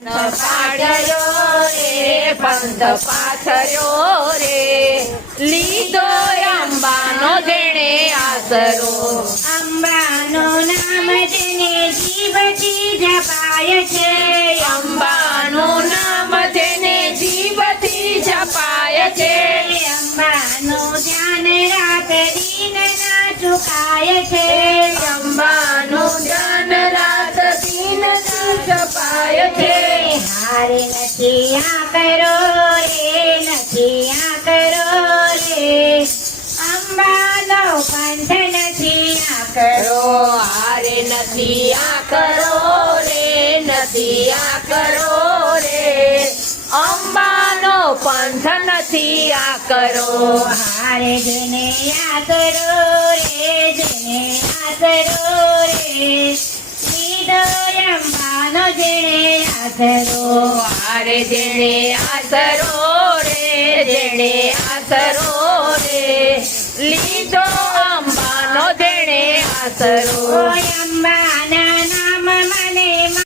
પાડ્યો રે પંથ પાથર્યો રે લીધો અંબાનો જેણે આસરો અંબાનો નામ જેને જીવથી જપાય છે અંબાનું નામ જેને જીવથી જપાય છે અંબાનું ધ્યાન રાત દિન ના ચુકાય છે અંબાનું ધ્યાન રાત દિન જપાય છે હારે નથી આ કરો રે નથી આ કરો રે અંબાનો પંથ નથી આ કરો હારે નથી આ કરો રે નથી આ કરો રે અંબાનો પંથ નથી આ કરો હારે જેને આ કરો રે જેને આ કરો રે લીધો અંબાનો જેને આસરો હારે જેણે આસરો રે જેણે આસરો રે લીધો અંબાનો જેણે આસરો અંબા